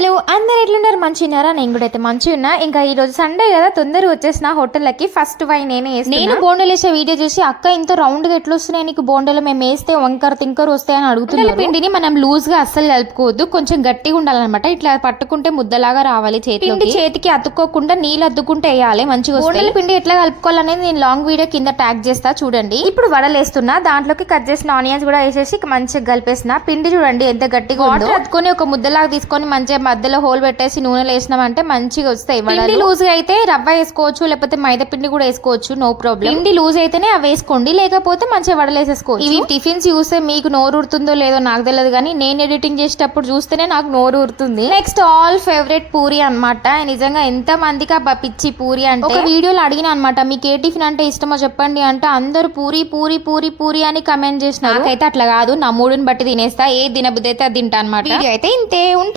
అసలు అందరు ఎట్లున్నారు, మంచిన్నారా? నేను కూడా అయితే మంచిగా ఉన్నా. ఇంకా ఈ రోజు సండే కదా, తొందరగా వచ్చేసిన హోటల్కి. ఫస్ట్ వై నేను బోండలు వేసే వీడియో చూసి అక్క ఇంత రౌండ్ గా ఎట్లా వస్తున్నాయి నీకు బోండలు, మేము వేస్తే వంకర తింకర్ వస్తాయని అడుగుతున్నారు. పిండిని మనం లూజ్ గా అస్సలు కలుపుకోవద్దు, కొంచెం గట్టిగా ఉండాలన్నమాట. ఇట్లా పట్టుకుంటే ముద్దలాగా రావాలి. చేతికి అతుక్కోకుండా నీళ్ళు అద్దుకుంటే వేయాలి, మంచిగా బోండల పిండి ఎట్లా కలుపుకోవాలనేది నేను లాంగ్ వీడియో కింద ట్యాగ్ చేస్తా చూడండి. ఇప్పుడు వడలు వేస్తున్నా, దాంట్లోకి కట్ చేసిన ఆనియన్స్ కూడా వేసేసి మంచిగా కలిపేసిన. పిండి చూడండి ఎంత గట్టిగా వాటర్ అద్దుకొని ఒక ముద్దలాగా తీసుకొని మంచిగా మధ్యలో హోల్ పెట్టేసి నూనెలో వేసినామంటే మంచిగా వస్తాయి. పిండి లూజ్ గా అయితే రవ్వ వేసుకోవచ్చు, లేకపోతే మైదా పిండి కూడా వేసుకోవచ్చు, నో ప్రాబ్లం. పిండి లూజ్ అయితేనే అవి వేసుకోండి, లేకపోతే మంచిగా వడలు వేసేసుకోవచ్చు. ఇవి టిఫిన్స్ చూస్తే మీకు నోరు ఊరుతుందో లేదో నాకు తెలియదు, కానీ నేను ఎడిటింగ్ చేసేటప్పుడు చూస్తేనే నాకు నోరు ఊరుతుంది. నెక్స్ట్ ఆల్ ఫేవరెట్ పూరి అనమాట. నిజంగా ఎంత మందికి పిచ్చి పూరి అంటే. ఒక వీడియోలో అడిగిన అనమాట, మీకు ఏ టిఫిన్ అంటే ఇష్టమో చెప్పండి అంటే అందరూ పూరి పూరి పూరి పూరి అని కమెంట్ చేసిన. నాకైతే అట్లా కాదు, నా మూడుని బట్టి తినేస్తా, ఏ దినబుద్ధి అయితే అది తింటా అనమాట. అయితే ఇంతే.